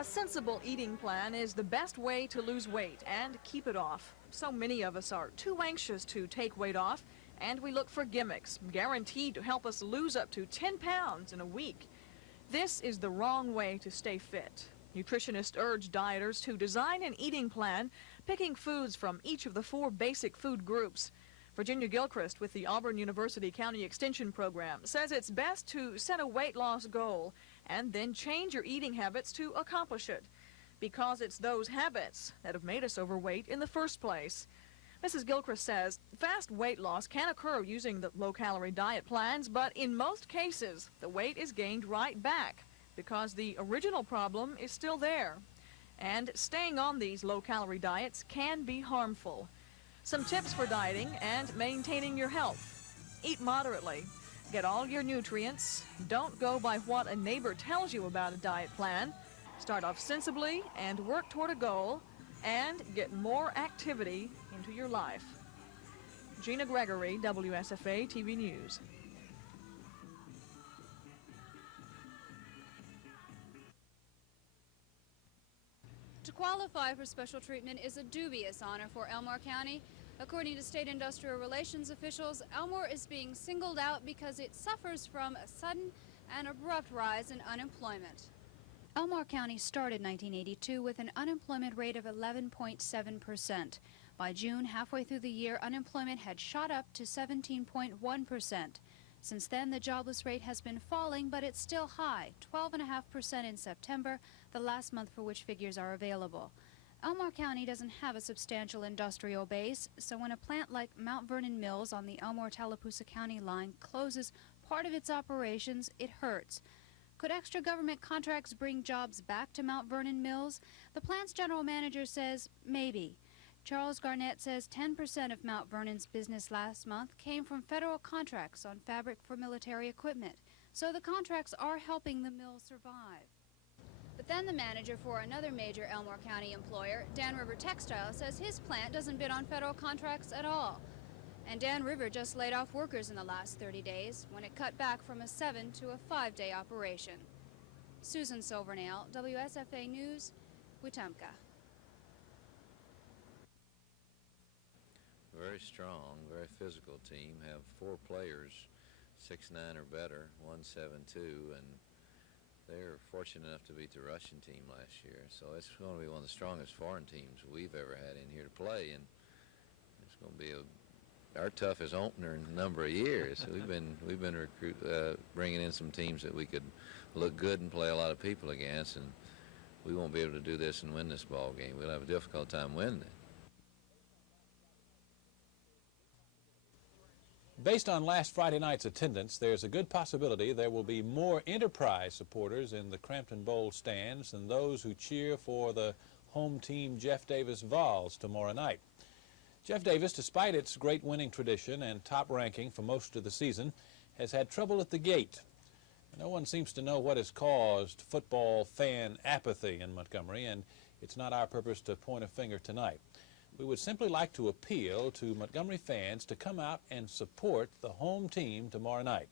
A sensible eating plan is the best way to lose weight and keep it off. So many of us are too anxious to take weight off, and we look for gimmicks guaranteed to help us lose up to 10 pounds in a week. This is the wrong way to stay fit. Nutritionists urge dieters to design an eating plan, picking foods from each of the 4 basic food groups. Virginia Gilchrist with the Auburn University County Extension Program says it's best to set a weight loss goal and then change your eating habits to accomplish it, because it's those habits that have made us overweight in the first place. Mrs. Gilchrist says fast weight loss can occur using the low-calorie diet plans, but in most cases, the weight is gained right back because the original problem is still there. And staying on these low-calorie diets can be harmful. Some tips for dieting and maintaining your health. Eat moderately. Get all your nutrients. Don't go by what a neighbor tells you about a diet plan. Start off sensibly and work toward a goal, and get more activity into your life. Gina Gregory, WSFA TV News. To qualify for special treatment is a dubious honor for Elmore County. According to state industrial relations officials, Elmore is being singled out because it suffers from a sudden and abrupt rise in unemployment. Elmore County started 1982 with an unemployment rate of 11.7%. By June, halfway through the year, unemployment had shot up to 17.1%. Since then, the jobless rate has been falling, but it's still high, 12.5% in September, the last month for which figures are available. Elmore County doesn't have a substantial industrial base, so when a plant like Mount Vernon Mills on the Elmore-Tallapoosa County line closes part of its operations, it hurts. Could extra government contracts bring jobs back to Mount Vernon Mills? The plant's general manager says maybe. Charles Garnett says 10% of Mount Vernon's business last month came from federal contracts on fabric for military equipment, so the contracts are helping the mill survive. But then the manager for another major Elmore County employer, Dan River Textile, says his plant doesn't bid on federal contracts at all. And Dan River just laid off workers in the last 30 days when it cut back from a 7 to a 5-day operation. Susan Silvernail, WSFA News, Wetumpka. Very strong, very physical team. Have 4 players, 6'9" or better, 172, and they're fortunate enough to beat the Russian team last year. So it's going to be one of the strongest foreign teams we've ever had in here to play, and it's going to be our toughest opener in a number of years. We've been bringing in some teams that we could look good and play a lot of people against, and we won't be able to do this and win this ball game. We'll have a difficult time winning it. Based on last Friday night's attendance, there's a good possibility there will be more Enterprise supporters in the Crampton Bowl stands than those who cheer for the home team Jeff Davis Vols tomorrow night. Jeff Davis, despite its great winning tradition and top ranking for most of the season, has had trouble at the gate. No one seems to know what has caused football fan apathy in Montgomery, and it's not our purpose to point a finger tonight. We would simply like to appeal to Montgomery fans to come out and support the home team tomorrow night.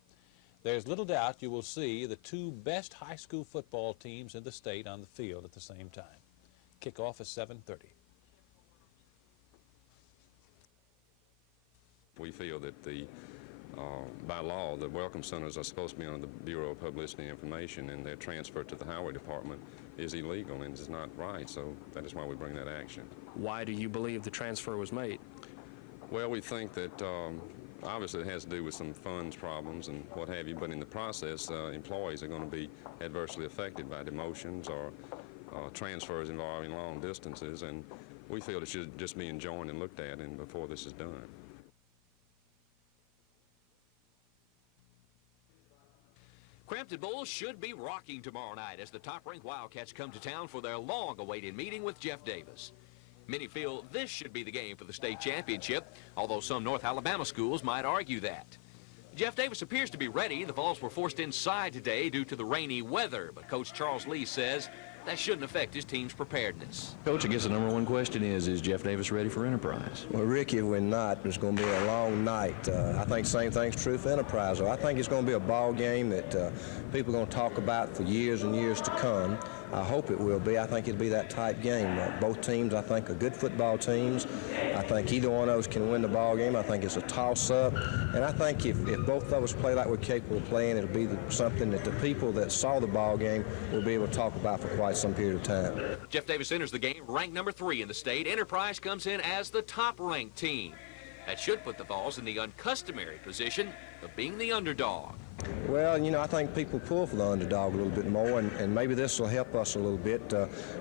There's little doubt you will see the 2 best high school football teams in the state on the field at the same time. Kickoff is 7:30. We feel that by law, the welcome centers are supposed to be under the Bureau of Publicity and Information, and their transfer to the Highway Department is illegal and is not right, so that is why we bring that action. Why do you believe the transfer was made? Well, we think that obviously it has to do with some funds problems and what have you, but in the process, employees are going to be adversely affected by demotions or transfers involving long distances, and we feel it should just be enjoined and looked at before this is done. Crampton Bulls should be rocking tomorrow night as the top-ranked Wildcats come to town for their long-awaited meeting with Jeff Davis. Many feel this should be the game for the state championship, although some North Alabama schools might argue that. Jeff Davis appears to be ready. The Vols were forced inside today due to the rainy weather, but Coach Charles Lee says that shouldn't affect his team's preparedness. Coach, I guess the number one question is Jeff Davis ready for Enterprise? Well, Ricky, if we're not, it's going to be a long night. I think the same thing's true for Enterprise. I think it's going to be a ball game that people are going to talk about for years and years to come. I hope it will be. I think it'll be that tight game. Both teams, I think, are good football teams. I think either one of us can win the ball game. I think it's a toss-up. And I think if both of us play like we're capable of playing, it'll be something that the people that saw the ball game will be able to talk about for quite some period of time. Jeff Davis enters the game ranked number 3 in the state. Enterprise comes in as the top-ranked team. That should put the Vols in the uncustomary position of being the underdog. Well, you know, I think people pull for the underdog a little bit more, and maybe this will help us a little bit.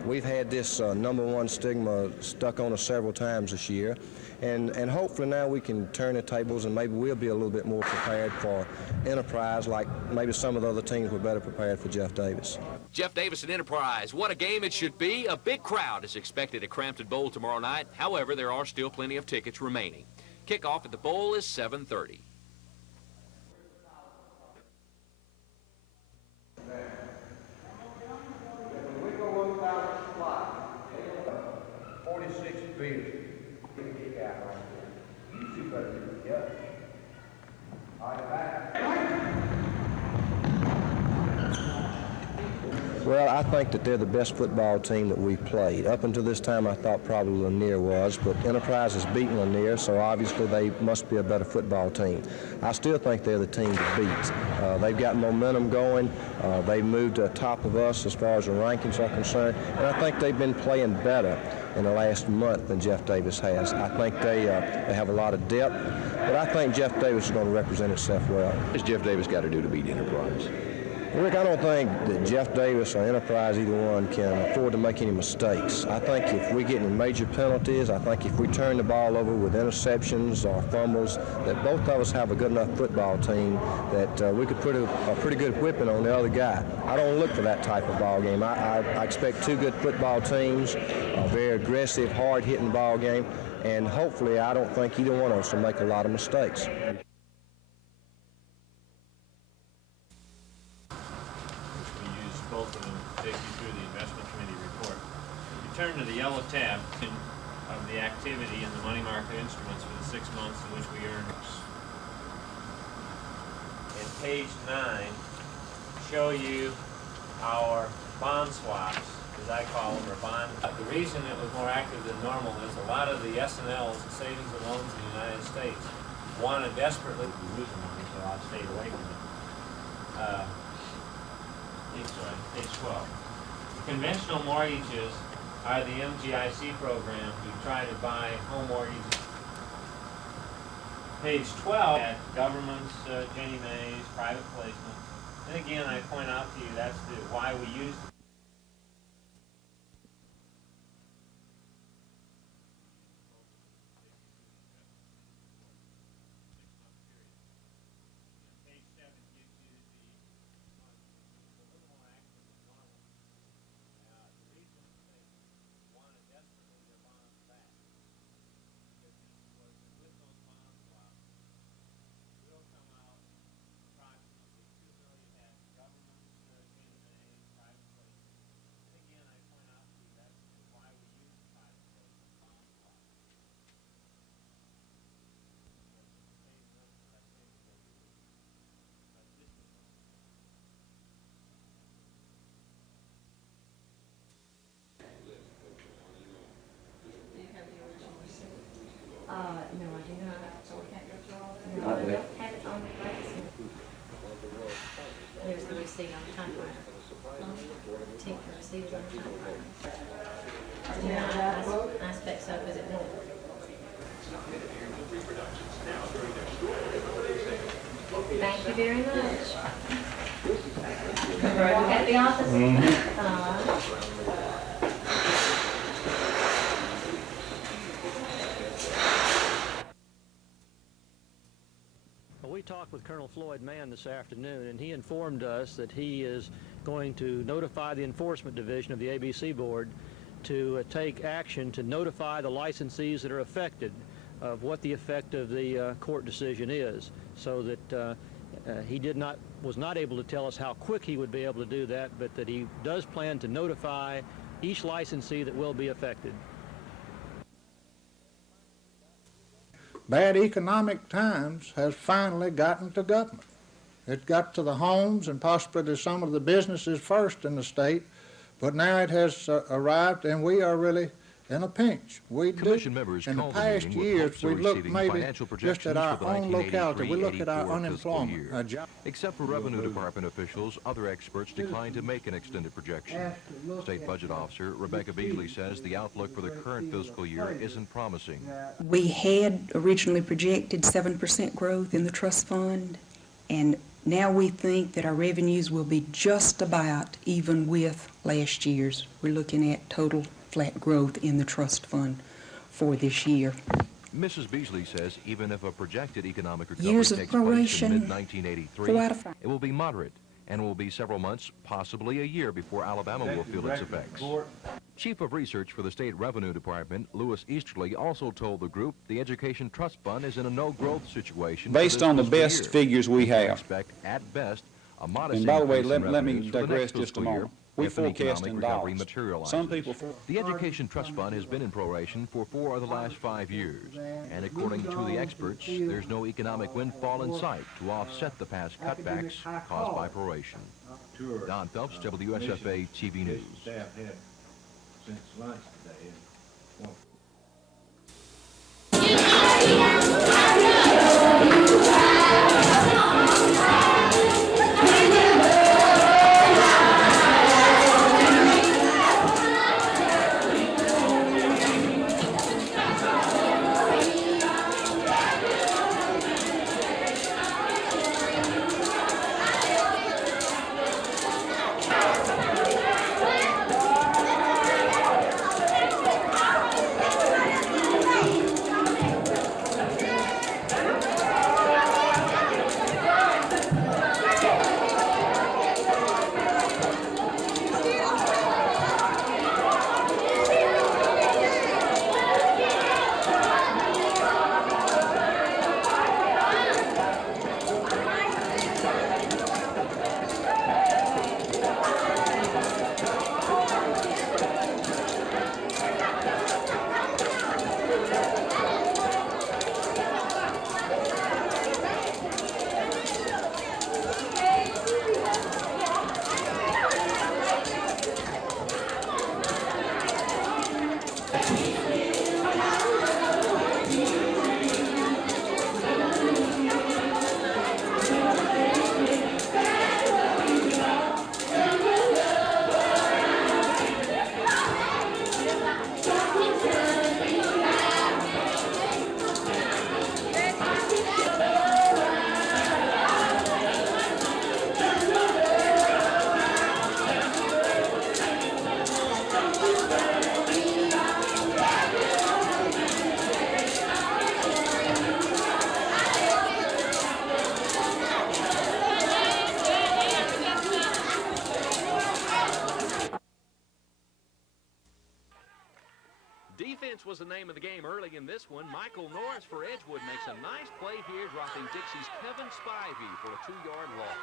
We've had this #1 stigma stuck on us several times this year, and hopefully now we can turn the tables and maybe we'll be a little bit more prepared for Enterprise, like maybe some of the other teams were better prepared for Jeff Davis. Jeff Davis and Enterprise, what a game it should be. A big crowd is expected at Crampton Bowl tomorrow night. However, there are still plenty of tickets remaining. Kickoff at the Bowl is 7:30. Well, I think that they're the best football team that we've played. Up until this time, I thought probably Lanier was, but Enterprise has beaten Lanier, so obviously they must be a better football team. I still think they're the team to beat. They've got momentum going. They've moved to the top of us as far as the rankings are concerned, and I think they've been playing better in the last month than Jeff Davis has. I think they have a lot of depth, but I think Jeff Davis is going to represent himself well. What does Jeff Davis got to do to beat Enterprise? Rick, I don't think that Jeff Davis or Enterprise, either one, can afford to make any mistakes. I think if we get any major penalties, I think if we turn the ball over with interceptions or fumbles, that both of us have a good enough football team that we could put a pretty good whipping on the other guy. I don't look for that type of ball game. I expect two good football teams, a very aggressive, hard-hitting ball game, and hopefully I don't think either one of us will make a lot of mistakes. Turn to the yellow tab of the activity in the money market instruments for the 6 months in which we earned. And page 9 show you our bond swaps, as I call them, or bond. The reason it was more active than normal is a lot of the S&Ls, the savings and loans in the United States, wanted desperately to lose money, so I stayed away from it. Page 12. Conventional mortgages are the MGIC program who try to buy home mortgages. Page 12, at governments, Ginnie Mae's, private placement. And again, I point out to you that's why we use There's the receipt on the typewriter. Take the receipt on the typewriter. Aspects of it won't. Thank you very much. Walk out of the office. We talked with Colonel Floyd Mann this afternoon, and he informed us that he is going to notify the Enforcement Division of the ABC Board to take action to notify the licensees that are affected of what the effect of the court decision is, so that he was not able to tell us how quick he would be able to do that, but that he does plan to notify each licensee that will be affected. Bad economic times has finally gotten to government. It got to the homes and possibly to some of the businesses first in the state, But now it has arrived, and we are really in a pinch. We Commission members in the called past the meeting with years, hopes we of look receiving maybe financial just at projections our for the own locality. We look at our 1983-84 fiscal unemployment. year. Except for Revenue Department officials, other experts declined to make an extended projection. State Budget Officer Rebecca Beasley says the outlook for the current fiscal year isn't promising. We had originally projected 7% growth in the trust fund, and now we think that our revenues will be just about even with last year's. We're looking at total flat growth in the trust fund for this year. Mrs. Beasley says even if a projected economic recovery Years of takes place proration, in mid-1983, 4 out of 5. it will be moderate and will be several months, possibly a year, before Alabama will feel its effects. Chief of Research for the State Revenue Department, Louis Easterly, also told the group the Education Trust Fund is in a no-growth situation. Based on the best figures we have. Expect, at best, a modest And by the way, increase in let me revenues for the next digress just a fiscal year moment. We if an forecast economic in recovery dollars. materializes. Some people The Education Trust Fund has been in proration for 4 of the last 5 years, and according to the experts, there's no economic windfall in sight to offset the past cutbacks caused by proration. Don Phelps, WSFA TV News. Since lunch today. Defense was the name of the game early in this one. Michael Norris for Edgewood makes a nice play here, dropping Dixie's Kevin Spivey for a 2-yard loss.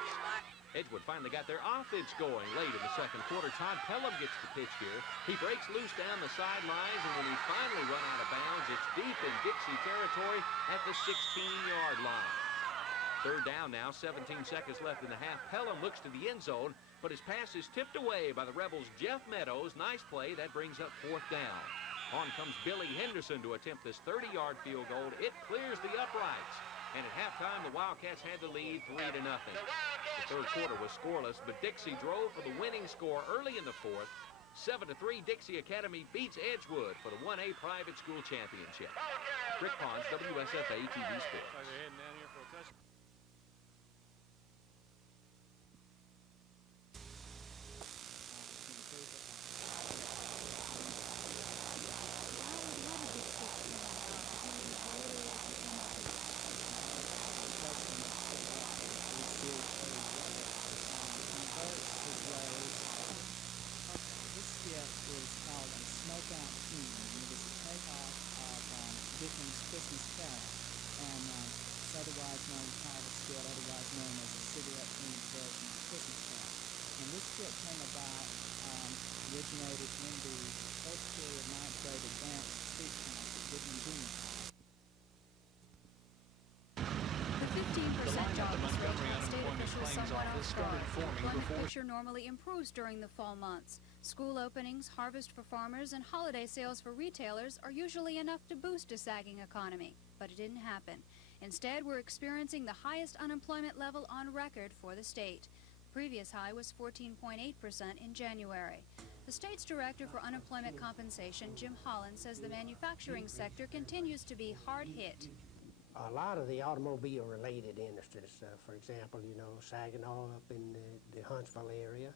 Edgewood finally got their offense going late in the second quarter. Todd Pelham gets the pitch here. He breaks loose down the sidelines, and when he finally run out of bounds, it's deep in Dixie territory at the 16-yard line. Third down now, 17 seconds left in the half. Pelham looks to the end zone, but his pass is tipped away by the Rebels' Jeff Meadows. Nice play. That brings up fourth down. On comes Billy Henderson to attempt this 30-yard field goal. It clears the uprights. And at halftime, the Wildcats had the lead 3-0. The third quarter was scoreless, but Dixie drove for the winning score early in the fourth. 7-3, Dixie Academy beats Edgewood for the 1A private school championship. Rick Pons, WSFA TV Sports. Christmas carol, and it's otherwise known, title skit, otherwise known as a cigarette-themed version of Christmas carol. And this skit came about, originated in the first period 9th grade advanced speech class at Goodman Junior College. The 15% jobless rate among state officials somewhat on strike. The employment picture normally improves during the fall months. School openings, harvest for farmers, and holiday sales for retailers are usually enough to boost a sagging economy, but it didn't happen. Instead, we're experiencing the highest unemployment level on record for the state. The previous high was 14.8% in January. The state's director for unemployment compensation, Jim Holland, says the manufacturing sector continues to be hard hit. A lot of the automobile-related industries, for example, Saginaw up in the Huntsville area,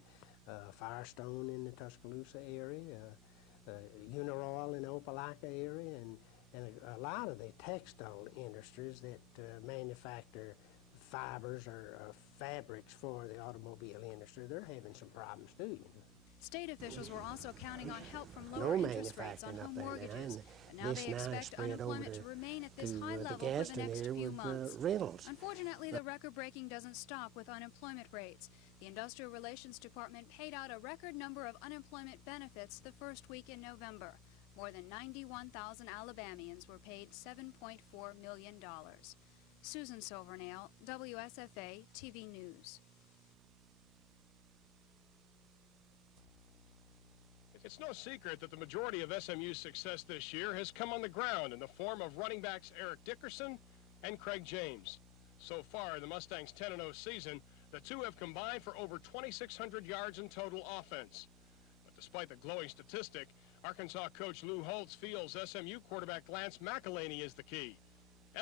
Firestone in the Tuscaloosa area, Uniroyal in the Opelika area, and a lot of the textile industries that manufacture fibers or fabrics for the automobile industry, they're having some problems too. State officials were also counting on help from lower interest rates on home mortgages. And now they expect unemployment to remain at this high level for the next few months. Unfortunately, the record-breaking doesn't stop with unemployment rates. The Industrial Relations Department paid out a record number of unemployment benefits the first week in November. More than 91,000 Alabamians were paid $7.4 million. Susan Silvernail, WSFA TV News. It's no secret that the majority of SMU's success this year has come on the ground in the form of running backs Eric Dickerson and Craig James. So far in the Mustangs' 10-0 season, the two have combined for over 2,600 yards in total offense. But despite the glowing statistic, Arkansas coach Lou Holtz feels SMU quarterback Lance McElhaney is the key.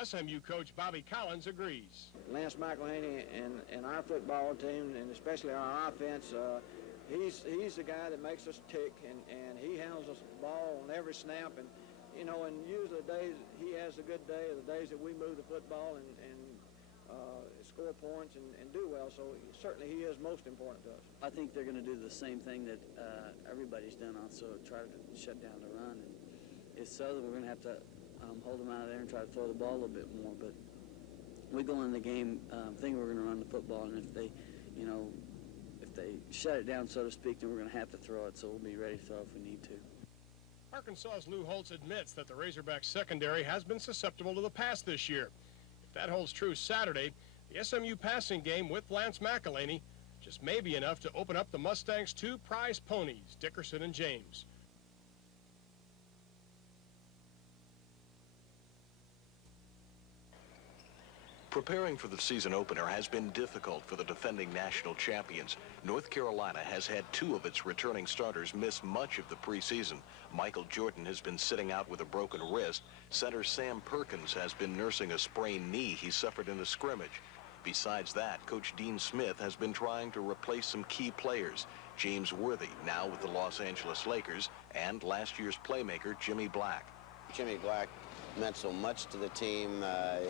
SMU coach Bobby Collins agrees. Lance McElhaney and our football team, and especially our offense, he's the guy that makes us tick, and he handles the ball on every snap. And usually the days he has a good day are the days that we move the football and score points and do well. So certainly he is most important to us. I think they're going to do the same thing that everybody's done, also try to shut down the run. And if so, then we're going to have to hold them out of there and try to throw the ball a little bit more. But we go in the game thinking we're going to run the football, and if they shut it down, so to speak, then we're going to have to throw it, so we'll be ready to throw if we need to. Arkansas's Lou Holtz admits that the Razorbacks secondary has been susceptible to the pass this year. If that holds true Saturday, the SMU passing game with Lance McElhaney just may be enough to open up the Mustangs' two prize ponies, Dickerson and James. Preparing for the season opener has been difficult for the defending national champions. North Carolina has had two of its returning starters miss much of the preseason. Michael Jordan has been sitting out with a broken wrist. Center Sam Perkins has been nursing a sprained knee he suffered in a scrimmage. Besides that, Coach Dean Smith has been trying to replace some key players. James Worthy, now with the Los Angeles Lakers, and last year's playmaker Jimmy Black. Jimmy Black meant so much to the team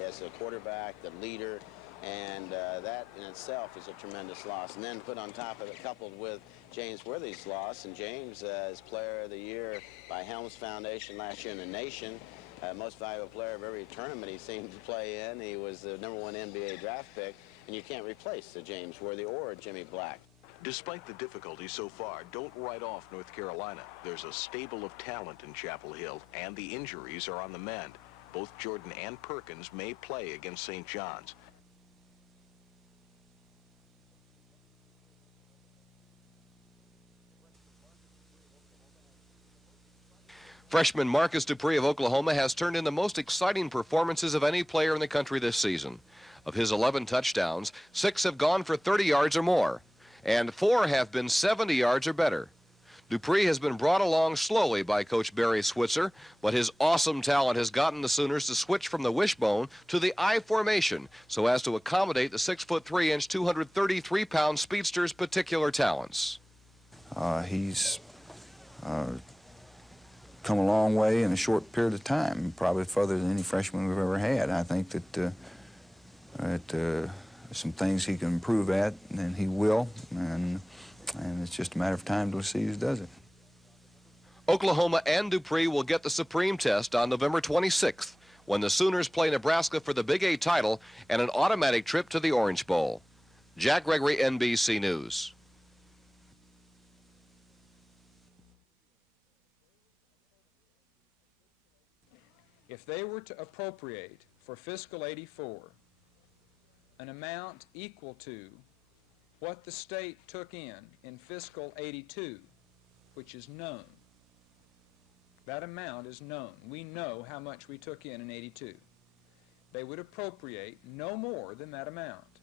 as a quarterback, the leader, and that in itself is a tremendous loss. And then put on top of it, coupled with James Worthy's loss, and James is Player of the Year by Helms Foundation last year in the nation, most valuable player of every tournament he seemed to play in. He was the #1 NBA draft pick, and you can't replace the James Worthy or Jimmy Black. Despite the difficulties so far, don't write off North Carolina. There's a stable of talent in Chapel Hill, and the injuries are on the mend. Both Jordan and Perkins may play against St. John's. Freshman Marcus Dupree of Oklahoma has turned in the most exciting performances of any player in the country this season. Of his 11 touchdowns, 6 have gone for 30 yards or more, and 4 have been 70 yards or better. Dupree has been brought along slowly by Coach Barry Switzer, but his awesome talent has gotten the Sooners to switch from the wishbone to the I formation so as to accommodate the 6'3", 233-pound speedster's particular talents. He's come a long way in a short period of time, probably further than any freshman we've ever had. I think that some things he can improve at, and he will, and it's just a matter of time till he does it. Oklahoma and Dupree will get the supreme test on November 26th when the Sooners play Nebraska for the Big 8 title and an automatic trip to the Orange Bowl. Jack Gregory, NBC News. If they were to appropriate for fiscal 84 an amount equal to what the state took in fiscal 82, which is known. That amount is known. We know how much we took in 82. They would appropriate no more than that amount.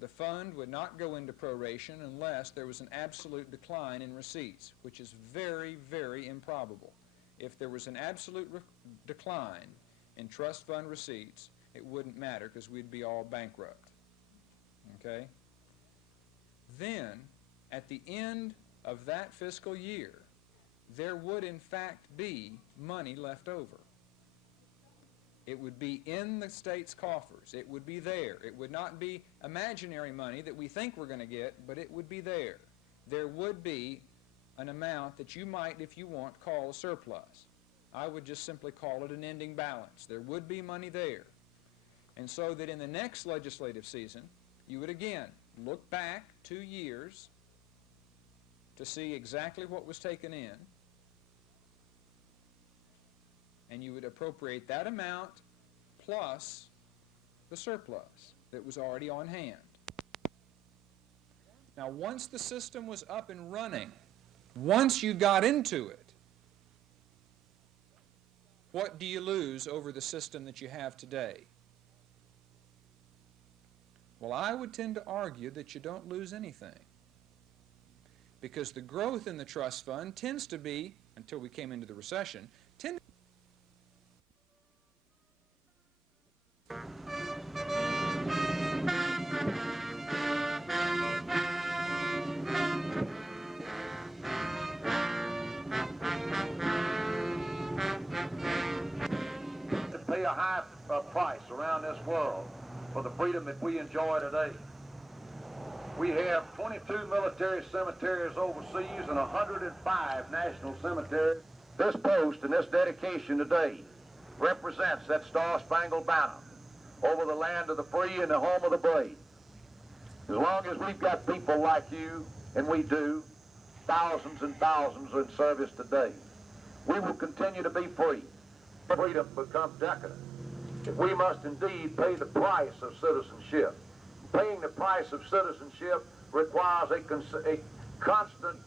The fund would not go into proration unless there was an absolute decline in receipts, which is very, very improbable. If there was an absolute decline in trust fund receipts, it wouldn't matter because we'd be all bankrupt. Okay? Then, at the end of that fiscal year, there would in fact be money left over. It would be in the state's coffers. It would be there. It would not be imaginary money that we think we're going to get, but it would be there. There would be an amount that you might, if you want, call a surplus. I would just simply call it an ending balance. There would be money there. And so that in the next legislative season, you would again look back 2 years to see exactly what was taken in, and you would appropriate that amount plus the surplus that was already on hand. Now, once the system was up and running, once you got into it, what do you lose over the system that you have today? Well, I would tend to argue that you don't lose anything, because the growth in the trust fund tends to be, until we came into the recession, pay a high price around this world for the freedom that we enjoy today. We have 22 military cemeteries overseas and 105 national cemeteries. This post and this dedication today represents that star-spangled banner over the land of the free and the home of the brave. As long as we've got people like you, and we do, thousands and thousands in service today, we will continue to be free. Freedom becomes decadent. We must indeed pay the price of citizenship. Paying the price of citizenship requires a constant...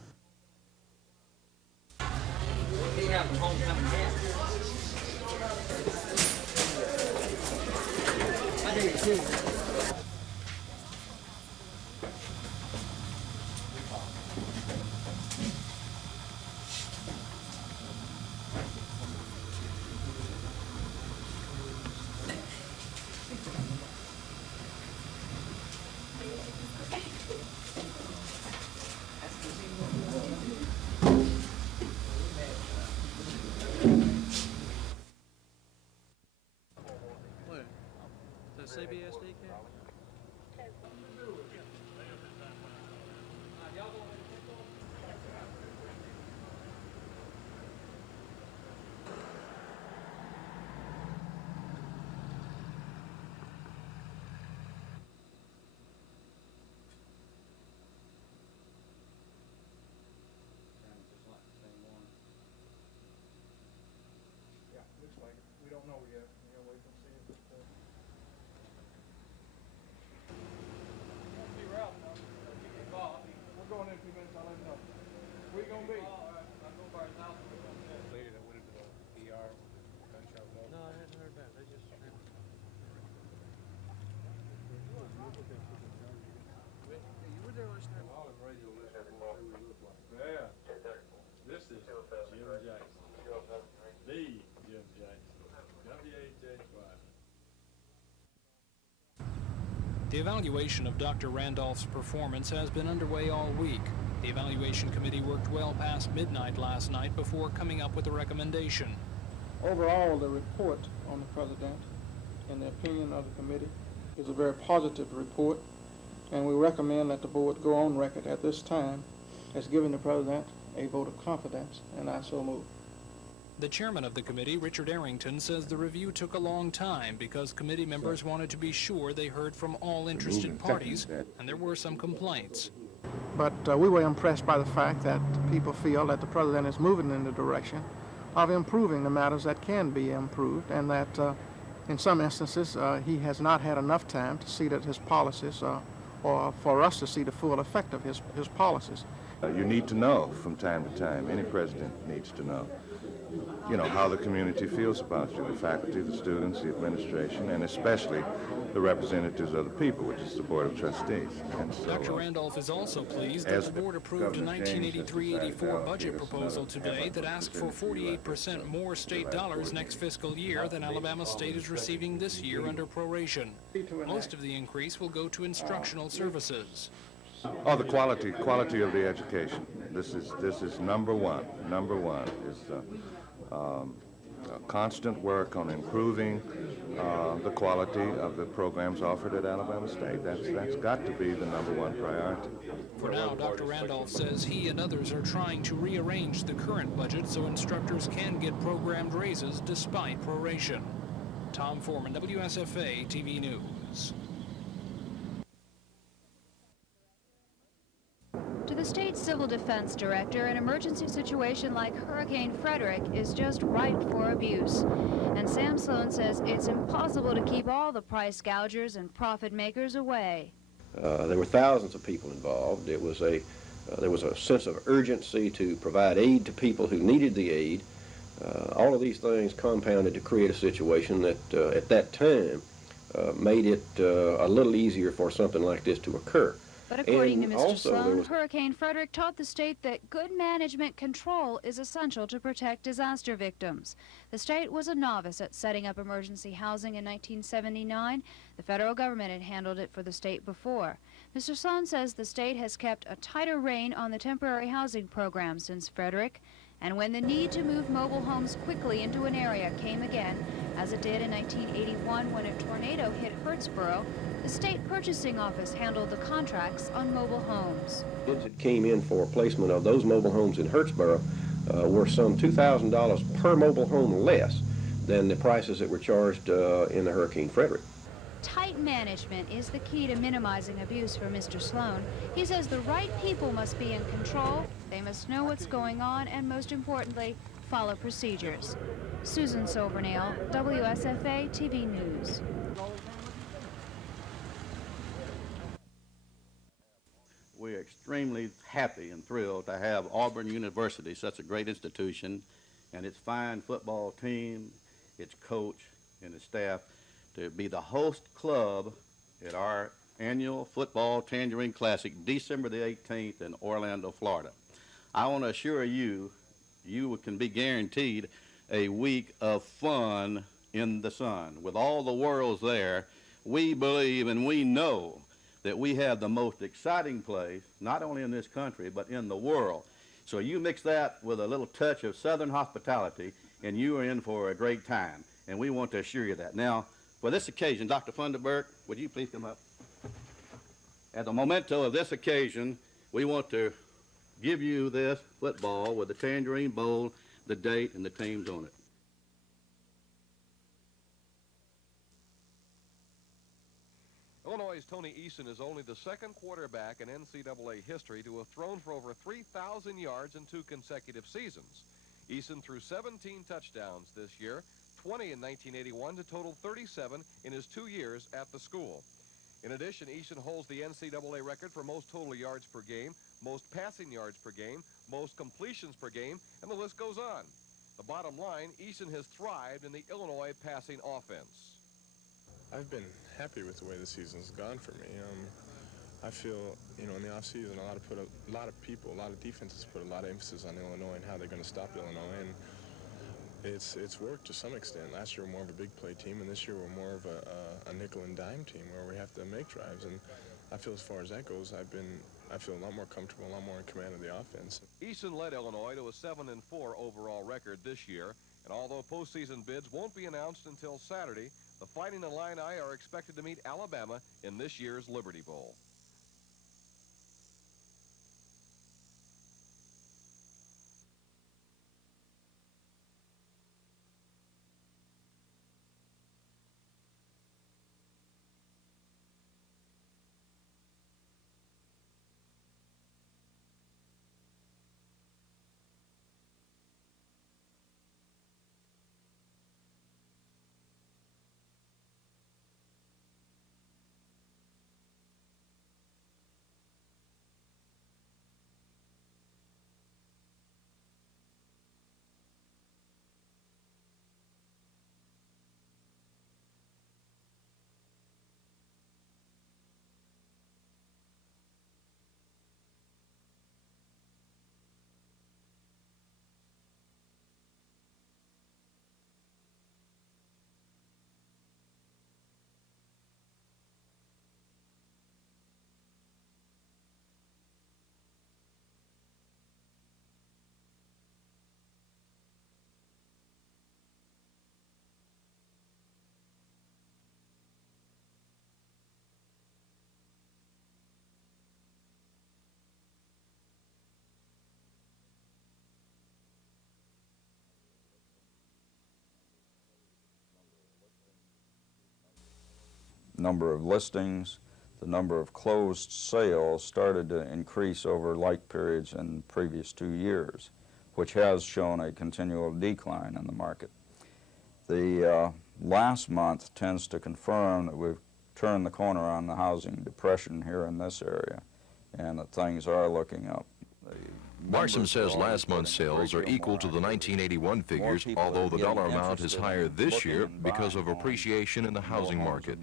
We don't know yet. We're going to wait and see if it... Won't be Ralph now. We're going in a few minutes. I'll let you know. Where you going to be? I'll go by his house. Lady that went into the ER with the gunshot wound. No, I hadn't heard that. They just... You were there last night. All in radio listening to what we look like. Yeah. This is Jim Jackson. The Jim Jackson. The evaluation of Dr. Randolph's performance has been underway all week. The evaluation committee worked well past midnight last night before coming up with a recommendation. Overall, the report on the president, in the opinion of the committee, is a very positive report, and we recommend that the board go on record at this time as giving the president a vote of confidence, and I so move. The chairman of the committee, Richard Arrington, says the review took a long time because committee members wanted to be sure they heard from all interested parties, and there were some complaints. But we were impressed by the fact that people feel that the president is moving in the direction of improving the matters that can be improved, and that in some instances he has not had enough time to see that his policies, or for us to see the full effect of his policies. You need to know from time to time, any president needs to know, how the community feels about you, the faculty, the students, the administration, and especially the representatives of the people, which is the Board of Trustees. And so, Dr. Randolph is also pleased that the board approved a 1983-84 budget proposal today that asked for 48% more state dollars next fiscal year than Alabama State is receiving this year under proration. Most of the increase will go to instructional services. Oh, the quality of the education. This is number one. Number one is constant work on improving the quality of the programs offered at Alabama State. That's got to be the number one priority. For now, Dr. Randolph says he and others are trying to rearrange the current budget so instructors can get programmed raises despite proration. Tom Foreman, WSFA TV News. To the state civil defense director, an emergency situation like Hurricane Frederick is just ripe for abuse. And Sam Sloan says it's impossible to keep all the price gougers and profit makers away. There were thousands of people involved. There was a sense of urgency to provide aid to people who needed the aid. All of these things compounded to create a situation that at that time made it a little easier for something like this to occur. But according to Mr. Sloan, Hurricane Frederick taught the state that good management control is essential to protect disaster victims. The state was a novice at setting up emergency housing in 1979. The federal government had handled it for the state before. Mr. Sloan says the state has kept a tighter rein on the temporary housing program since Frederick. And when the need to move mobile homes quickly into an area came again, as it did in 1981 when a tornado hit Hurtsboro, the state purchasing office handled the contracts on mobile homes. Bids that came in for placement of those mobile homes in Hurtsboro were some $2,000 per mobile home less than the prices that were charged in the Hurricane Frederick. Tight management is the key to minimizing abuse for Mr. Sloan. He says the right people must be in control, they must know what's going on, and most importantly, follow procedures. Susan Silvernail, WSFA TV News. We're extremely happy and thrilled to have Auburn University, such a great institution, and its fine football team, its coach, and its staff, to be the host club at our annual Football Tangerine Classic, December the 18th in Orlando, Florida. I want to assure you, you can be guaranteed a week of fun in the sun. With all the worlds there, we believe and we know that we have the most exciting place, not only in this country, but in the world. So you mix that with a little touch of Southern hospitality, and you are in for a great time. And we want to assure you that. Now, for this occasion, Dr. Funderburk, would you please come up? At the memento of this occasion, we want to give you this football with the Tangerine Bowl, the date, and the teams on it. Illinois' Tony Eason is only the second quarterback in NCAA history to have thrown for over 3,000 yards in 2 consecutive seasons. Eason threw 17 touchdowns this year, 20 in 1981 to total 37 in his 2 years at the school. In addition, Eason holds the NCAA record for most total yards per game, most passing yards per game, most completions per game, and the list goes on. The bottom line, Eason has thrived in the Illinois passing offense. I've been happy with the way the season's gone for me. I feel, in the offseason, a lot of defenses put a lot of emphasis on Illinois and how they're going to stop Illinois, and it's worked to some extent. Last year, we're more of a big play team, and this year, we're more of a nickel and dime team where we have to make drives. And I feel as far as that goes, I feel a lot more comfortable, a lot more in command of the offense. Eason led Illinois to a 7-4 overall record this year, and although postseason bids won't be announced until Saturday, the Fighting Illini are expected to meet Alabama in this year's Liberty Bowl. number of listings, the number of closed sales started to increase over like periods in previous 2 years, which has shown a continual decline in the market. The last month tends to confirm that we've turned the corner on the housing depression here in this area, and that things are looking up. Barsom says last month's sales are equal to the 1981 figures, although the dollar amount is higher this year because of appreciation in the housing market.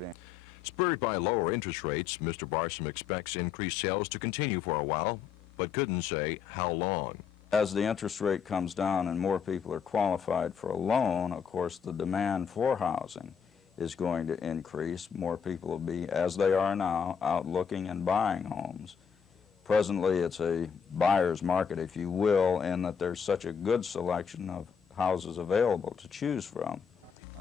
Spurred by lower interest rates, Mr. Barsom expects increased sales to continue for a while, but couldn't say how long. As the interest rate comes down and more people are qualified for a loan, of course the demand for housing is going to increase. More people will be, as they are now, out looking and buying homes. Presently it's a buyer's market, if you will, in that there's such a good selection of houses available to choose from.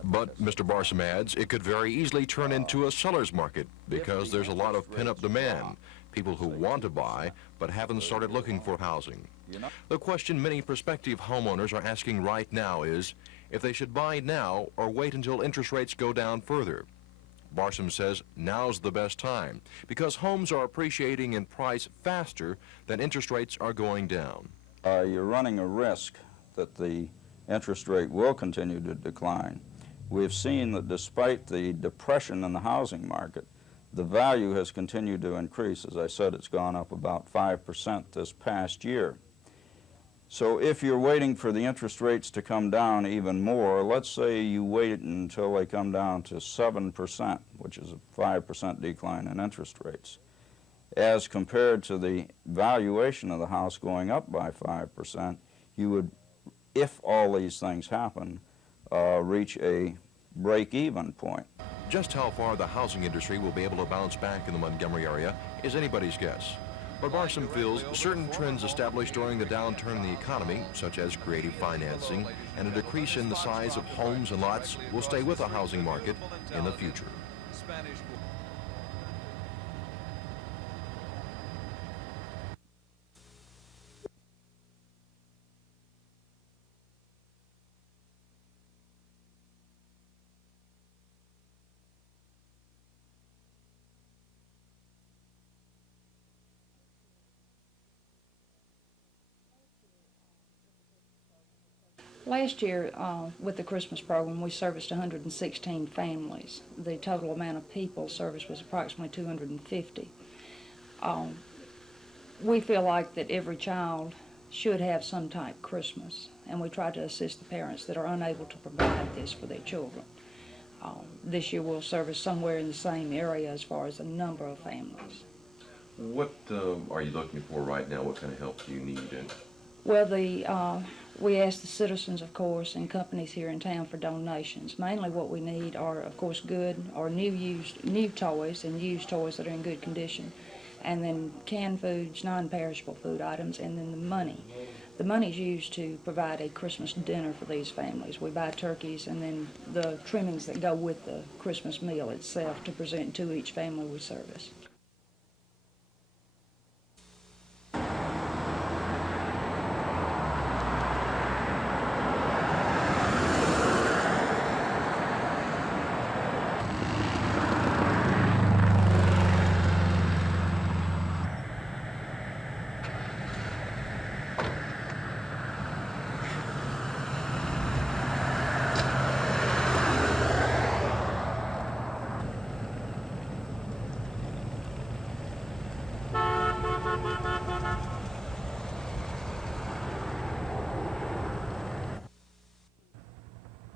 But Mr. Barsom adds it could very easily turn into a seller's market because there's a lot of pent-up demand, people who want to buy but haven't started looking for housing. The question many prospective homeowners are asking right now is if they should buy now or wait until interest rates go down further. Barsom says now's the best time because homes are appreciating in price faster than interest rates are going down. You're running a risk that the interest rate will continue to decline. We've seen that despite the depression in the housing market, the value has continued to increase. As I said, it's gone up about 5% this past year. So if you're waiting for the interest rates to come down even more, let's say you wait until they come down to 7%, which is a 5% decline in interest rates, as compared to the valuation of the house going up by 5%, you would, if all these things happen, reach a break-even point. Just how far the housing industry will be able to bounce back in the Montgomery area is anybody's guess. But Barsom feels certain trends established during the downturn in the economy, such as creative financing and a decrease in the size of homes and lots, will stay with the housing market in the future. Last year, with the Christmas program, we serviced 116 families. The total amount of people serviced was approximately 250. We feel like that every child should have some type Christmas, and we try to assist the parents that are unable to provide this for their children. This year we'll service somewhere in the same area as far as the number of families. What are you looking for right now? What kind of help do you need? Well, we ask the citizens, of course, and companies here in town for donations. Mainly what we need are, of course, good or new toys and used toys that are in good condition, and then canned foods, non-perishable food items, and then the money. The money is used to provide a Christmas dinner for these families. We buy turkeys and then the trimmings that go with the Christmas meal itself to present to each family we service.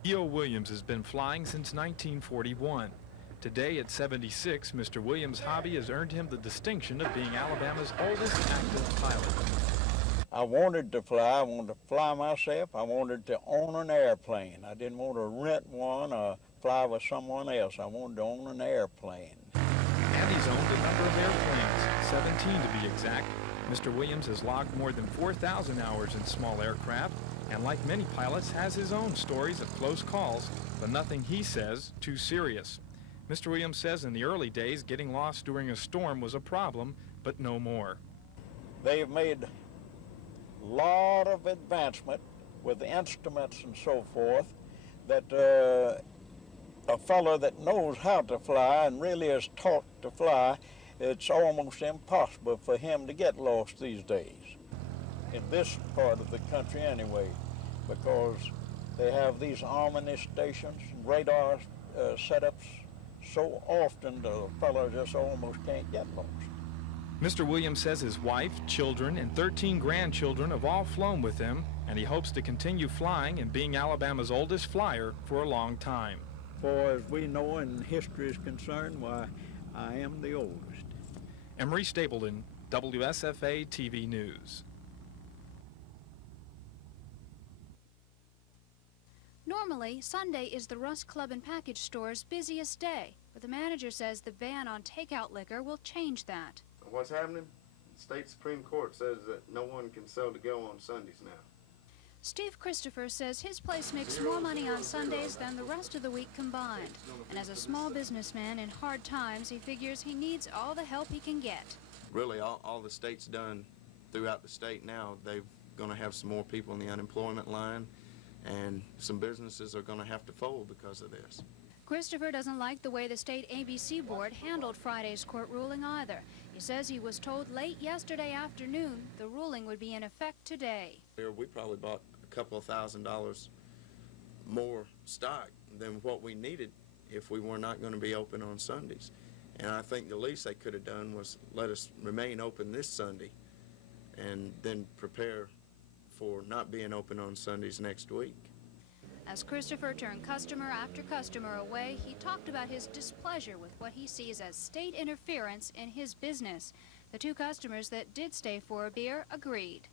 E.O. Williams has been flying since 1941. Today at 76, Mr. Williams' hobby has earned him the distinction of being Alabama's oldest active pilot. I wanted to fly. I wanted to fly myself. I wanted to own an airplane. I didn't want to rent one or fly with someone else. I wanted to own an airplane. And he's owned a number of airplanes, 17 to be exact. Mr. Williams has logged more than 4,000 hours in small aircraft, and like many pilots, has his own stories of close calls, but nothing, he says, too serious. Mr. Williams says in the early days, getting lost during a storm was a problem, but no more. They've made a lot of advancement with instruments and so forth that a fellow that knows how to fly and really is taught to fly, it's almost impossible for him to get lost these days. In this part of the country anyway, because they have these ominous stations, radar setups so often the fellow just almost can't get lost. Mr. Williams says his wife, children, and 13 grandchildren have all flown with him, and he hopes to continue flying and being Alabama's oldest flyer for a long time. For as we know and history is concerned, why, I am the oldest. Emery Stapleton, WSFA TV News. Normally, Sunday is the Rusk Club and Package Store's busiest day, but the manager says the ban on takeout liquor will change that. What's happening? The state Supreme Court says that no one can sell to go on Sundays now. Steve Christopher says his place makes more money on Sundays than the rest of the week combined. And as a small businessman in hard times, he figures he needs all the help he can get. Really, all the state's done throughout the state now, they're going to have some more people in the unemployment line, and some businesses are going to have to fold because of this. Christopher doesn't like the way the state ABC board handled Friday's court ruling either. He says he was told late yesterday afternoon the ruling would be in effect today. We probably bought a couple of $1,000s more stock than what we needed if we were not going to be open on Sundays. And I think the least they could have done was let us remain open this Sunday and then prepare for not being open on Sundays next week. As Christopher turned customer after customer away, he talked about his displeasure with what he sees as state interference in his business. The two customers that did stay for a beer agreed.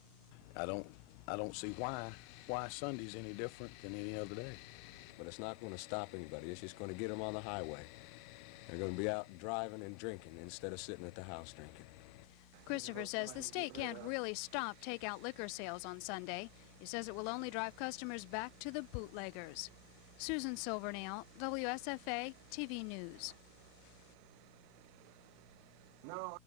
I don't see why Sunday's any different than any other day. But it's not going to stop anybody. It's just going to get them on the highway. They're going to be out driving and drinking instead of sitting at the house drinking. Christopher says the state can't really stop takeout liquor sales on Sunday. He says it will only drive customers back to the bootleggers. Susan Silvernail, WSFA TV News. No.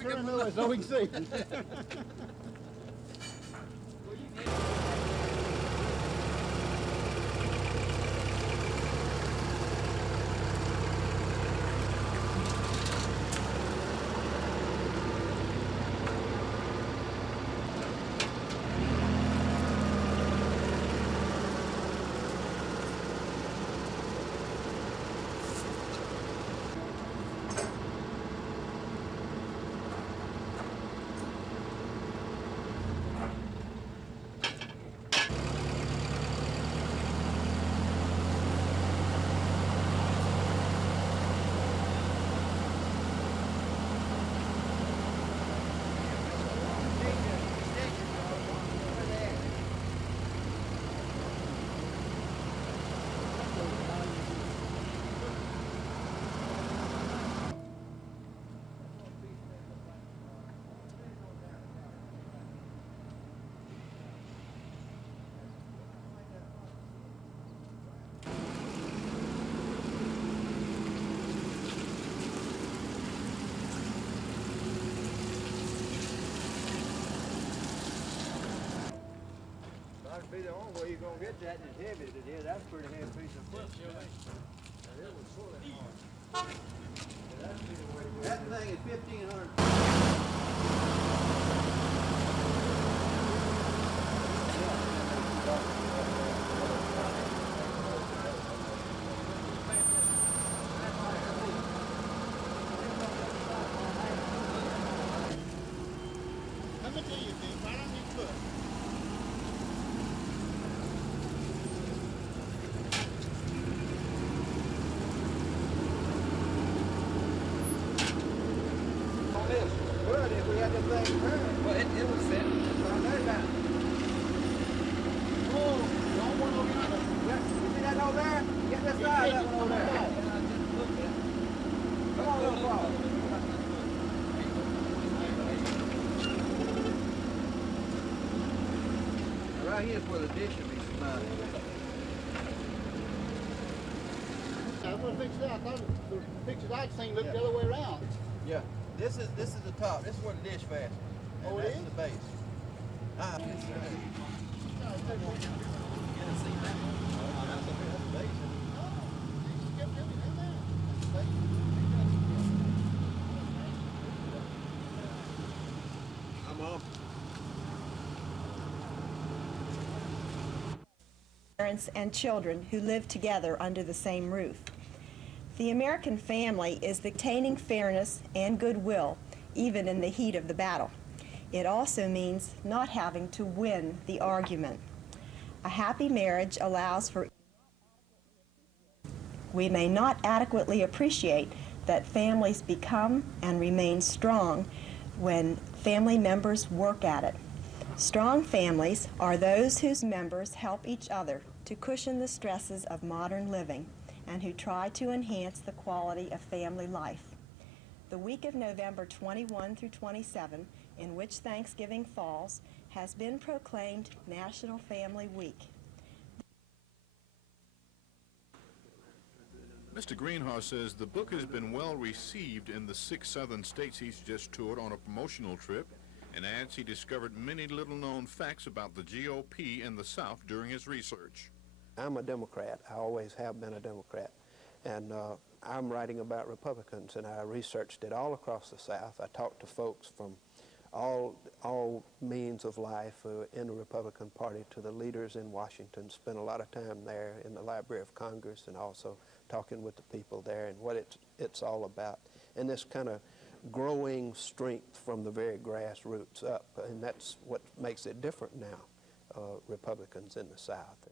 Turn around so we can see. be the only way you're going to get that as heavy as it is. That's a pretty heavy piece of equipment. That thing is 1,500. Let me tell you, Dave, right on your foot. On this, but if we had this thing turned, well, it would fit. Right there, down. Oh, don't one over yonder. Yeah, you see that over there? Get this side of that one over there. Come on, little ball. Right here's where the dish will be mounted. I'm gonna fix that. I thought the pictures I'd seen looked the other way around. Yeah, this is the top. This is where the dish fastened. And Oh, it that's is? the base. Ah, yes, sir. I'm up. Parents and children who live together under the same roof. The American family is attaining fairness and goodwill, even in the heat of the battle. It also means not having to win the argument. A happy marriage allows for. We may not adequately appreciate that families become and remain strong when family members work at it. Strong families are those whose members help each other to cushion the stresses of modern living and who try to enhance the quality of family life. The week of November 21 through 27, in which Thanksgiving falls, has been proclaimed National Family Week. Mr. Greenhaw says the book has been well received in the 6 southern states he's just toured on a promotional trip, and adds he discovered many little-known facts about the GOP in the South during his research. I'm a Democrat. I always have been a Democrat. And I'm writing about Republicans, and I researched it all across the South. I talked to folks from all means of life in the Republican Party, to the leaders in Washington. Spent a lot of time there in the Library of Congress, and also talking with the people there and what it's all about. And this kind of growing strength from the very grassroots up, and that's what makes it different now, Republicans in the South.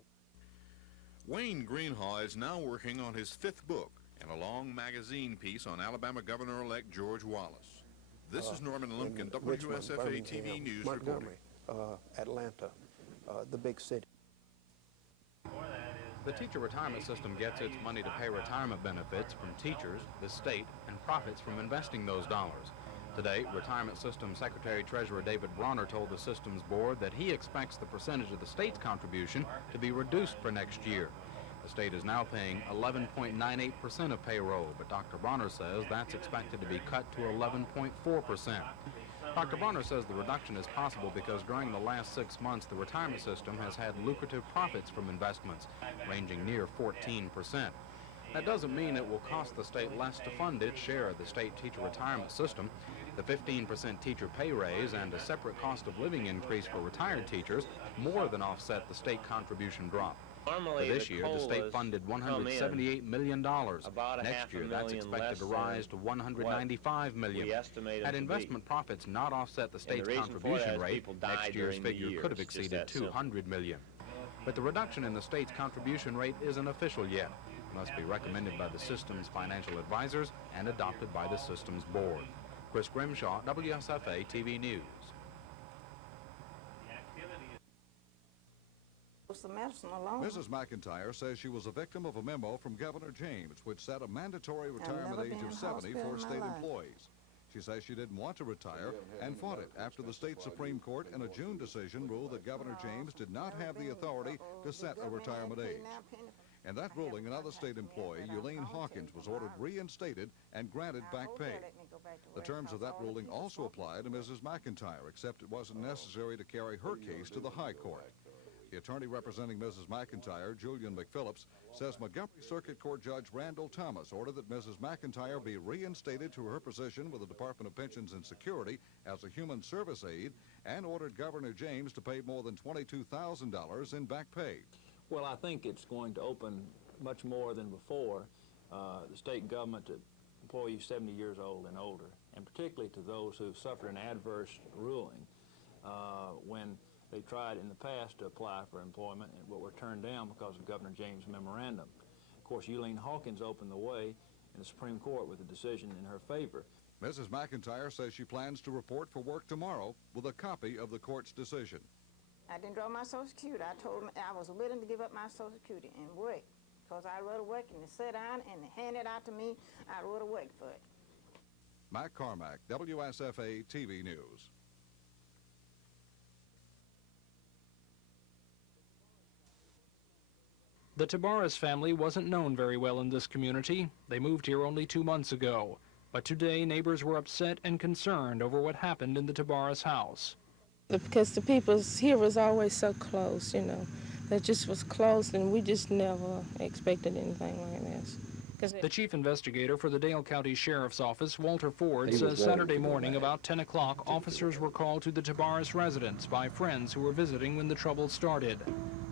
Wayne Greenhaw is now working on his 5th book and a long magazine piece on Alabama Governor-elect George Wallace. This is Norman Lumpkin, WSFA TV News Montgomery, reporting. Atlanta, the big city. The teacher retirement system gets its money to pay retirement benefits from teachers, the state, and profits from investing those dollars. Today, Retirement System Secretary-Treasurer David Bronner told the system's board that he expects the percentage of the state's contribution to be reduced for next year. The state is now paying 11.98% of payroll, but Dr. Bronner says that's expected to be cut to 11.4%. Dr. Bronner says the reduction is possible because during the last 6 months, the retirement system has had lucrative profits from investments, ranging near 14%. That doesn't mean it will cost the state less to fund its share of the state teacher retirement system. The 15% teacher pay raise and a separate cost of living increase for retired teachers more than offset the state contribution drop. Normally, for this year, the state funded $178 million. Next year, that's expected to rise to $195 million. Had investment profits not offset the state's contribution rate, next year's figure could have exceeded $200 million. But the reduction in the state's contribution rate isn't official yet. It must be recommended by the system's financial advisors and adopted by the system's board. Chris Grimshaw, WSFA TV News. The medicine alone. Mrs. McIntyre says she was a victim of a memo from Governor James, which set a mandatory retirement age of 70 for state employees. She says she didn't want to retire and fought it after the state Supreme Court in a June decision ruled that Governor James did not have the authority to set a retirement age. In that ruling, another state employee, Eulaine Hawkins, was ordered reinstated and granted back pay. The terms of that ruling also apply to Mrs. McIntyre, except it wasn't necessary to carry her case to the High Court. The attorney representing Mrs. McIntyre, Julian McPhillips, says Montgomery Circuit Court Judge Randall Thomas ordered that Mrs. McIntyre be reinstated to her position with the Department of Pensions and Security as a human service aide and ordered Governor James to pay more than $22,000 in back pay. Well, I think it's going to open much more than before the state government to employees 70 years old and older, and particularly to those who've suffered an adverse ruling when they tried in the past to apply for employment but were turned down because of Governor James' memorandum. Of course, Eileen Hawkins opened the way in the Supreme Court with a decision in her favor. Mrs. McIntyre says she plans to report for work tomorrow with a copy of the court's decision. I didn't draw my Social Security. I told them I was willing to give up my Social Security and work, because I'd rather work and to sit down and hand it out to me. I'd rather work for it. Mac Carmack, WSFA TV News. The Tabaras family wasn't known very well in this community. They moved here only 2 months ago. But today, neighbors were upset and concerned over what happened in the Tabaras house. Because the people here was always so close, you know. That just was close, and we just never expected anything like this. The chief investigator for the Dale County Sheriff's Office, Walter Ford, says Saturday morning about 10 o'clock, officers were called to the Tabaras residence by friends who were visiting when the trouble started.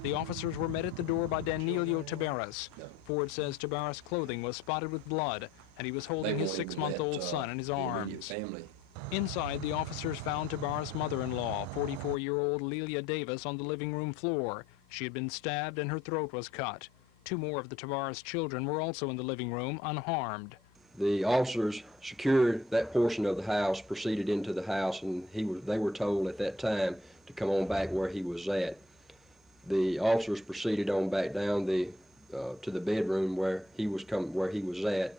The officers were met at the door by Danilo Tabaras. Ford says Tabaras' clothing was spotted with blood, and he was holding his 6-month-old son in his arms. Inside, the officers found Tabaras' mother-in-law, 44-year-old Lelia Davis, on the living room floor. She had been stabbed and her throat was cut. 2 more of the Tabaras children were also in the living room, unharmed. The officers secured that portion of the house, proceeded into the house, and they were told at that time to come on back where he was at. The officers proceeded on back down to the bedroom where he was at.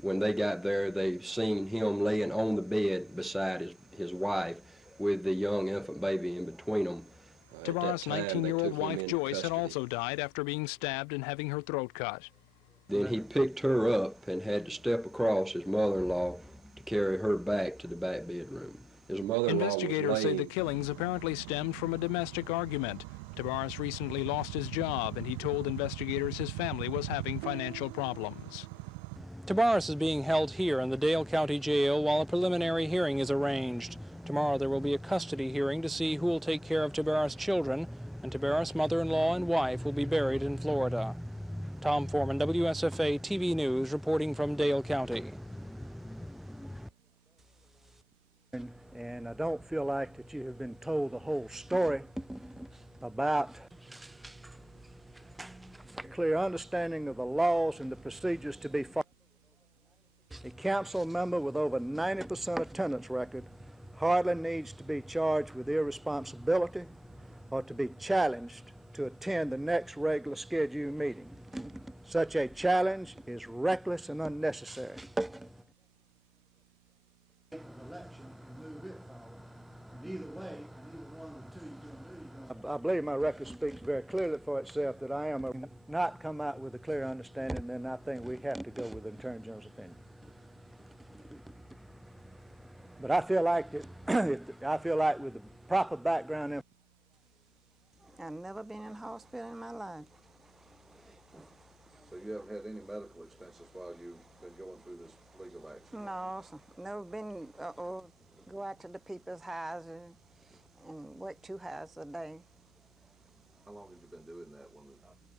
When they got there, they seen him laying on the bed beside his wife with the young infant baby in between them. Tabaras' 19-year-old wife Joyce had also died after being stabbed and having her throat cut. Then he picked her up and had to step across his mother-in-law to carry her back to the back bedroom. His mother-in-law Investigators say the killings apparently stemmed from a domestic argument. Tabaras recently lost his job, and he told investigators his family was having financial problems. Tabaras is being held here in the Dale County Jail while a preliminary hearing is arranged. Tomorrow there will be a custody hearing to see who will take care of Tabaras' children, and Tabaras' mother-in-law and wife will be buried in Florida. Tom Foreman, WSFA TV News, reporting from Dale County. And I don't feel like that you have been told the whole story about a clear understanding of the laws and the procedures to be followed. A council member with over 90% attendance record hardly needs to be charged with irresponsibility or to be challenged to attend the next regular scheduled meeting. Such a challenge is reckless and unnecessary. I believe my record speaks very clearly for itself that I am not come out with a clear understanding, then I think we have to go with the Attorney General's opinion. But I feel like that with the proper background. I've never been in a hospital in my life. So you haven't had any medical expenses while you've been going through this legal action? No, never been or go out to the people's houses and work 2 hours a day. How long have you been doing that one?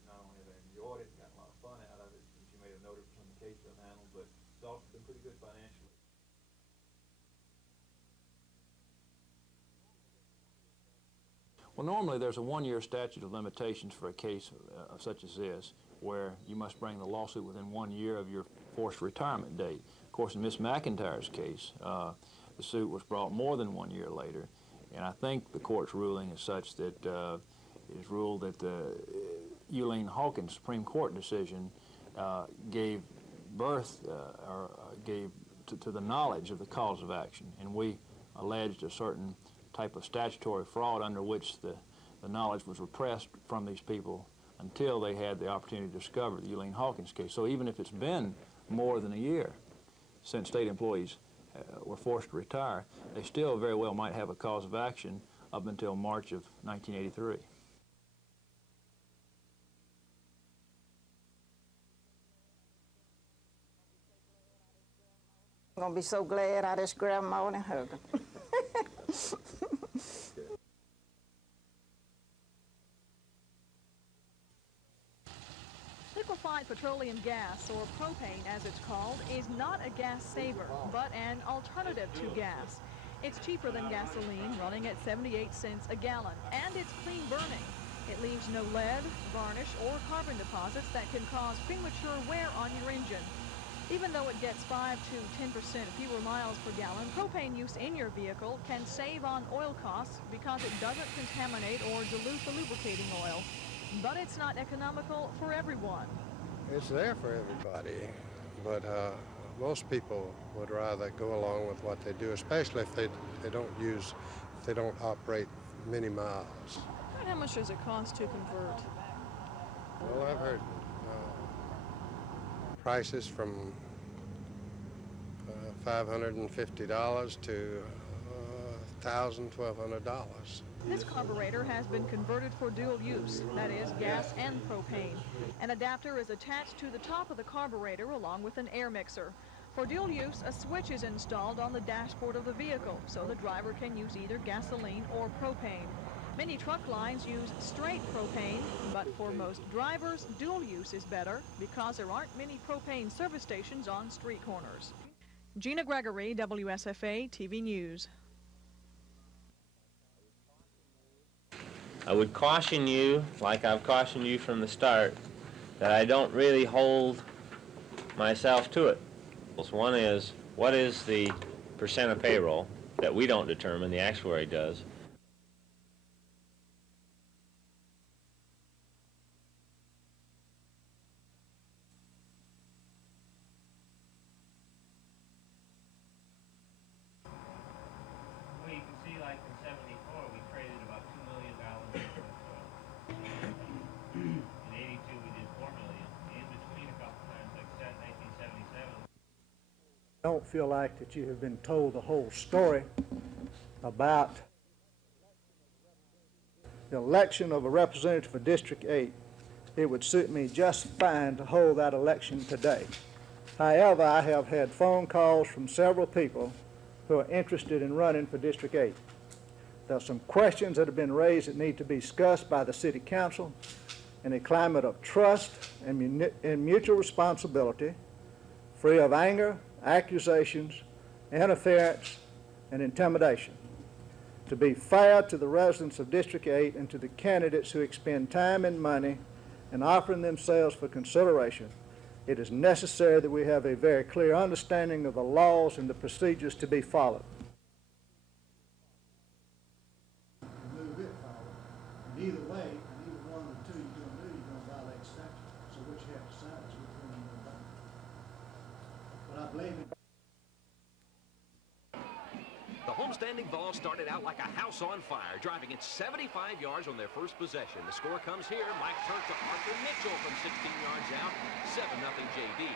Not only have I enjoyed it and got a lot of fun out of it, as you may have noted from the case I've handled, but it's also been pretty good financially. Well, normally there's a 1-year statute of limitations for a case such as this, where you must bring the lawsuit within 1 year of your forced retirement date. Of course, in Miss McIntyre's case, the suit was brought more than 1 year later, and I think the court's ruling is such that it is ruled that the Eileen Hawkins Supreme Court decision gave birth or gave to the knowledge of the cause of action, and we alleged a certain type of statutory fraud under which the knowledge was repressed from these people until they had the opportunity to discover the Eileen Hawkins case. So even if it's been more than a year since state employees were forced to retire, they still very well might have a cause of action up until March of 1983. I'm gonna be so glad I just grab them all and hug them. Liquefied petroleum gas, or propane as it's called, is not a gas saver, but an alternative to gas. It's cheaper than gasoline, running at 78 cents a gallon, and it's clean burning. It leaves no lead, varnish, or carbon deposits that can cause premature wear on your engine. Even though it gets 5 to 10% fewer miles per gallon, propane use in your vehicle can save on oil costs because it doesn't contaminate or dilute the lubricating oil. But it's not economical for everyone. It's there for everybody, but most people would rather go along with what they do, especially if they don't operate many miles. And how much does it cost to convert? Well, I've heard prices from $550 to $1,000, $1,200. This carburetor has been converted for dual use, that is, gas and propane. An adapter is attached to the top of the carburetor along with an air mixer. For dual use, a switch is installed on the dashboard of the vehicle, so the driver can use either gasoline or propane. Many truck lines use straight propane, but for most drivers, dual use is better because there aren't many propane service stations on street corners. Gina Gregory, WSFA TV News. I would caution you, like I've cautioned you from the start, that I don't really hold myself to it. One is, what is the percent of payroll that we don't determine, the actuary does? Don't feel like that you have been told the whole story about the election of a representative for District 8. It would suit me just fine to hold that election today. However, I have had phone calls from several people who are interested in running for District 8. There are some questions that have been raised that need to be discussed by the City Council in a climate of trust and mutual responsibility, free of anger, accusations, interference, and intimidation. To be fair to the residents of District 8 and to the candidates who expend time and money in offering themselves for consideration, it is necessary that we have a very clear understanding of the laws and the procedures to be followed. Move it forward. And either way, and either one of the two you're going to do, you're going to violate statute. So what you have to decide is which one you're going to do. But I believe it. The homestanding Vols started out like a house on fire, driving it 75 yards on their first possession. The score comes here. Mike turns to Arthur Mitchell from 16 yards out. 7-0 JD.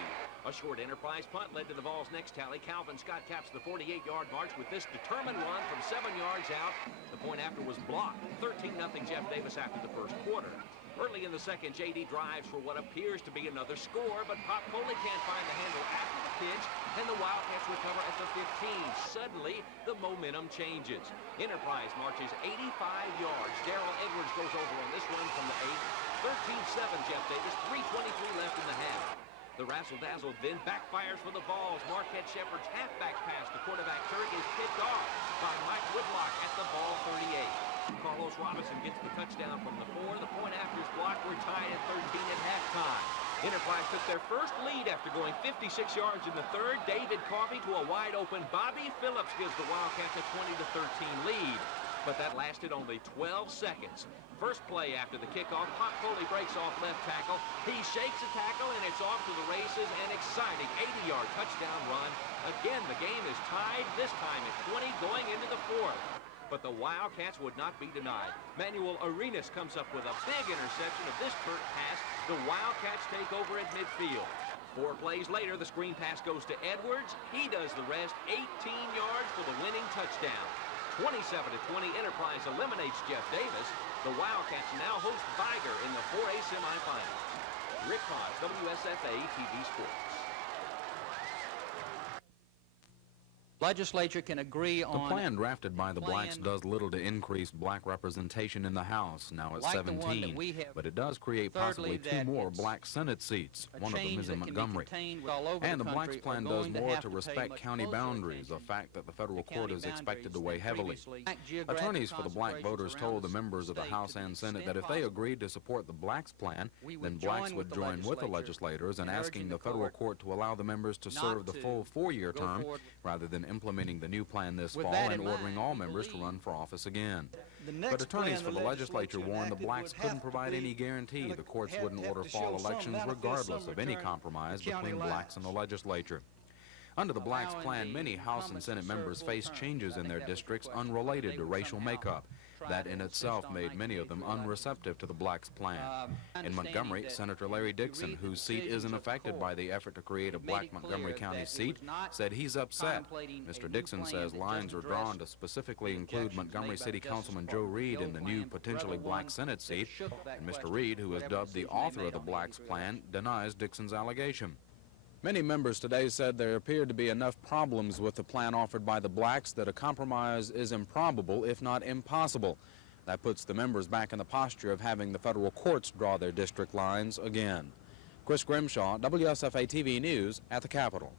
A short Enterprise punt led to the Vols' next tally. Calvin Scott caps the 48-yard march with this determined run from 7 yards out. The point after was blocked. 13-0 Jeff Davis after the first quarter. Early in the second, JD drives for what appears to be another score, but Pop Coley can't find the handle after the pitch, and the Wildcats recover at the 15. Suddenly, the momentum changes. Enterprise marches 85 yards. Darrell Edwards goes over on this one from the 8. 13-7 Jeff Davis, 3:23 left in the half. The razzle-dazzle then backfires for the Vols. Marquette Shepard's halfback pass to quarterback Turk is picked off by Mike Whitlock at the ball 38. Carlos Robinson gets the touchdown from the 4. The point after is blocked. We're tied at 13 at halftime. Enterprise took their first lead after going 56 yards in the third. David Coffey to a wide-open Bobby Phillips gives the Wildcats a 20-13 lead. But that lasted only 12 seconds. First play after the kickoff, Pop Coley breaks off left tackle. He shakes a tackle, and it's off to the races. An exciting 80-yard touchdown run. Again, the game is tied, this time at 20 going into the fourth. But the Wildcats would not be denied. Manuel Arenas comes up with a big interception of this Turk pass. The Wildcats take over at midfield. 4 plays later, the screen pass goes to Edwards. He does the rest, 18 yards for the winning touchdown. 27-20, Enterprise eliminates Jeff Davis. The Wildcats now host Viger in the 4A semifinal. Rick Haas, WSFA TV Sports. Legislature can agree on... The plan drafted by the blacks does little to increase black representation in the House, now at 17, but it does create possibly 2 more black Senate seats. One of them is in Montgomery. And the blacks plan does more to respect county boundaries, a fact that the federal court is expected to weigh heavily. Attorneys for the black voters told the members of the House and Senate that if they agreed to support the blacks plan, then blacks would join with the legislators in asking the federal court to allow the members to serve the full 4-year term rather than implementing the new plan this fall and ordering all members to run for office again. But attorneys for the legislature warned the blacks couldn't provide any guarantee the courts wouldn't order fall elections regardless of any compromise between blacks and the legislature. Under the blacks plan, many House and Senate members face changes in their districts unrelated to racial makeup. That in itself made many of them unreceptive to the blacks plan. In Montgomery, Senator Larry Dixon, whose seat isn't affected by the effort to create a black Montgomery County seat, said he's upset. Mr. Dixon says lines are drawn to specifically include Montgomery City Councilman Joe Reed in the new potentially black Senate seat, and Mr. Reed, who is dubbed the author of the blacks plan, denies Dixon's allegation. Many members today said there appeared to be enough problems with the plan offered by the blacks that a compromise is improbable, if not impossible. That puts the members back in the posture of having the federal courts draw their district lines again. Chris Grimshaw, WSFA TV News at the Capitol.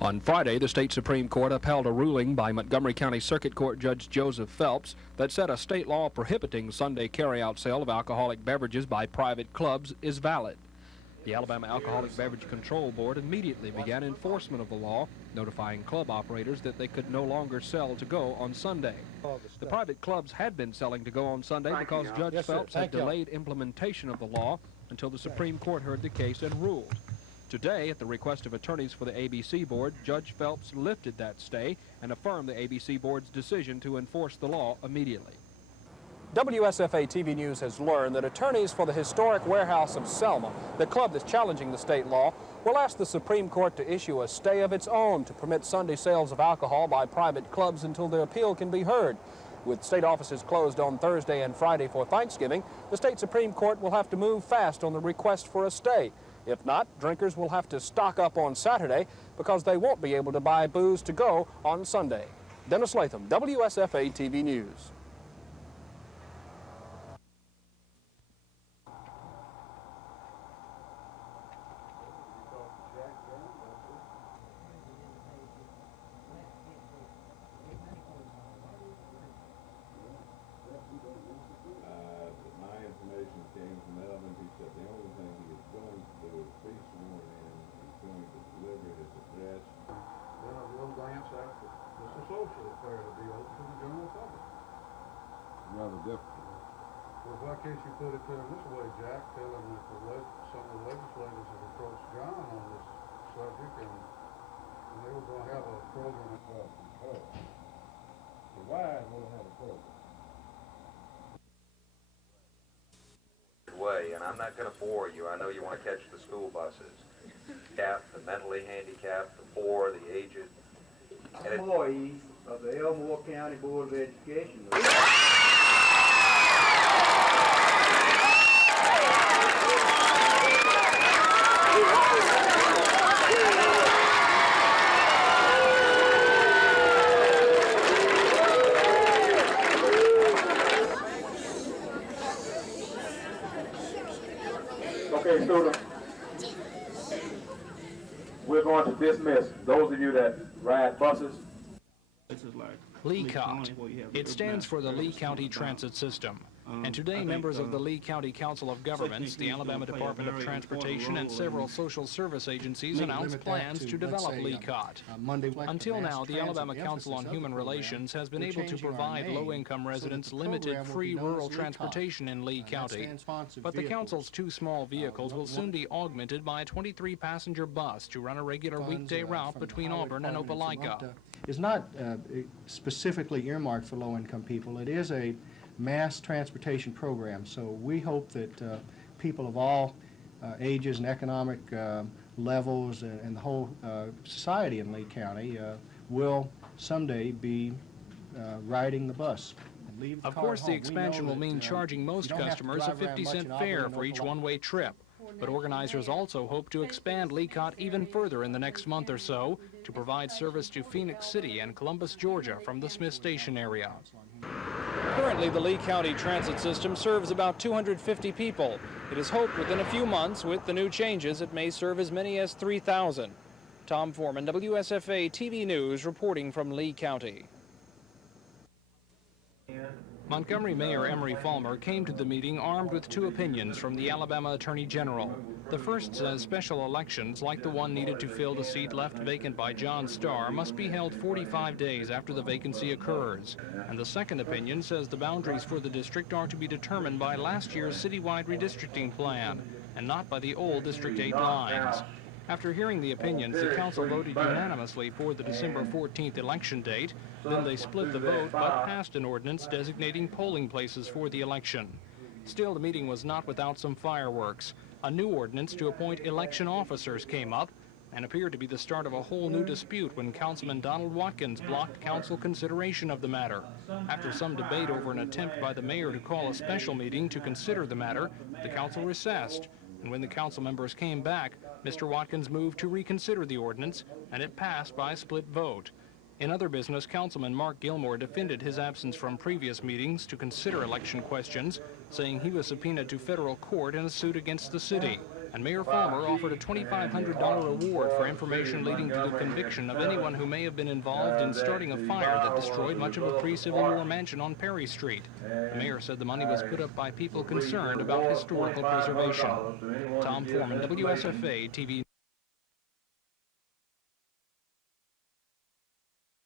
On Friday, the state Supreme Court upheld a ruling by Montgomery County Circuit Court Judge Joseph Phelps that said a state law prohibiting Sunday carryout sale of alcoholic beverages by private clubs is valid. The Alabama Alcoholic Beverage Control Board immediately began enforcement of the law, notifying club operators that they could no longer sell to go on Sunday. The private clubs had been selling to go on Sunday because Judge Phelps had delayed implementation of the law until the Supreme Court heard the case and ruled. Today, at the request of attorneys for the ABC Board, Judge Phelps lifted that stay and affirmed the ABC Board's decision to enforce the law immediately. WSFA TV News has learned that attorneys for the historic warehouse of Selma, the club that's challenging the state law, will ask the Supreme Court to issue a stay of its own to permit Sunday sales of alcohol by private clubs until their appeal can be heard. With state offices closed on Thursday and Friday for Thanksgiving, the state Supreme Court will have to move fast on the request for a stay. If not, drinkers will have to stock up on Saturday because they won't be able to buy booze to go on Sunday. Dennis Latham, WSFA TV News. Rather difficult. Well, why can't you put it to them this way, Jack? Tell them that some of the legislators have approached John on this subject, and they were going to have a program. The Wise will have a program. Way, and I'm not going to bore you. I know you want to catch the school buses. The mentally handicapped, the poor, the aged. Employees of the Elmore County Board of Education. Okay, students, we're going to dismiss those of you that ride buses. LECOT. It stands for the Lee County Transit System. And today, members of the Lee County Council of Governments, the Alabama Department of Transportation, and several social service agencies announced plans to develop LECOT. Until now, the Alabama Council on Human Relations has been able to provide low-income residents limited free rural transportation in Lee County. But the Council's 2 small vehicles will soon be augmented by a 23-passenger bus to run a regular weekday route between Auburn and Opelika. It's not specifically earmarked for low-income people. It is a mass transportation program, so we hope that people of all ages and economic levels and the whole society in Lee County will someday be riding the bus. Of course, the expansion will mean charging most customers a 50-cent fare for each one-way trip. But organizers also hope to expand LeCott even further in the next month or so to provide service to Phoenix City and Columbus, Georgia from the Smith Station area. Currently, the Lee County transit system serves about 250 people. It is hoped within a few months, with the new changes, it may serve as many as 3,000. Tom Foreman, WSFA TV News, reporting from Lee County. Montgomery Mayor Emery Falmer came to the meeting armed with two opinions from the Alabama Attorney General. The first says special elections, like the one needed to fill the seat left vacant by John Starr, must be held 45 days after the vacancy occurs. And the second opinion says the boundaries for the district are to be determined by last year's citywide redistricting plan, and not by the old District 8 lines. After hearing the opinions, the council voted unanimously for the December 14th election date. Then they split the vote, but passed an ordinance designating polling places for the election. Still, the meeting was not without some fireworks. A new ordinance to appoint election officers came up and appeared to be the start of a whole new dispute when Councilman Donald Watkins blocked council consideration of the matter. After some debate over an attempt by the mayor to call a special meeting to consider the matter, the council recessed. And when the council members came back, Mr. Watkins moved to reconsider the ordinance, and it passed by split vote. In other business, Councilman Mark Gilmore defended his absence from previous meetings to consider election questions, saying he was subpoenaed to federal court in a suit against the city. And Mayor Falmer offered a $2,500 reward for information leading to the conviction of anyone who may have been involved in starting a fire that destroyed much of a pre-Civil War mansion on Perry Street. The mayor said the money was put up by people concerned about historical preservation. Tom Foreman, WSFA TV.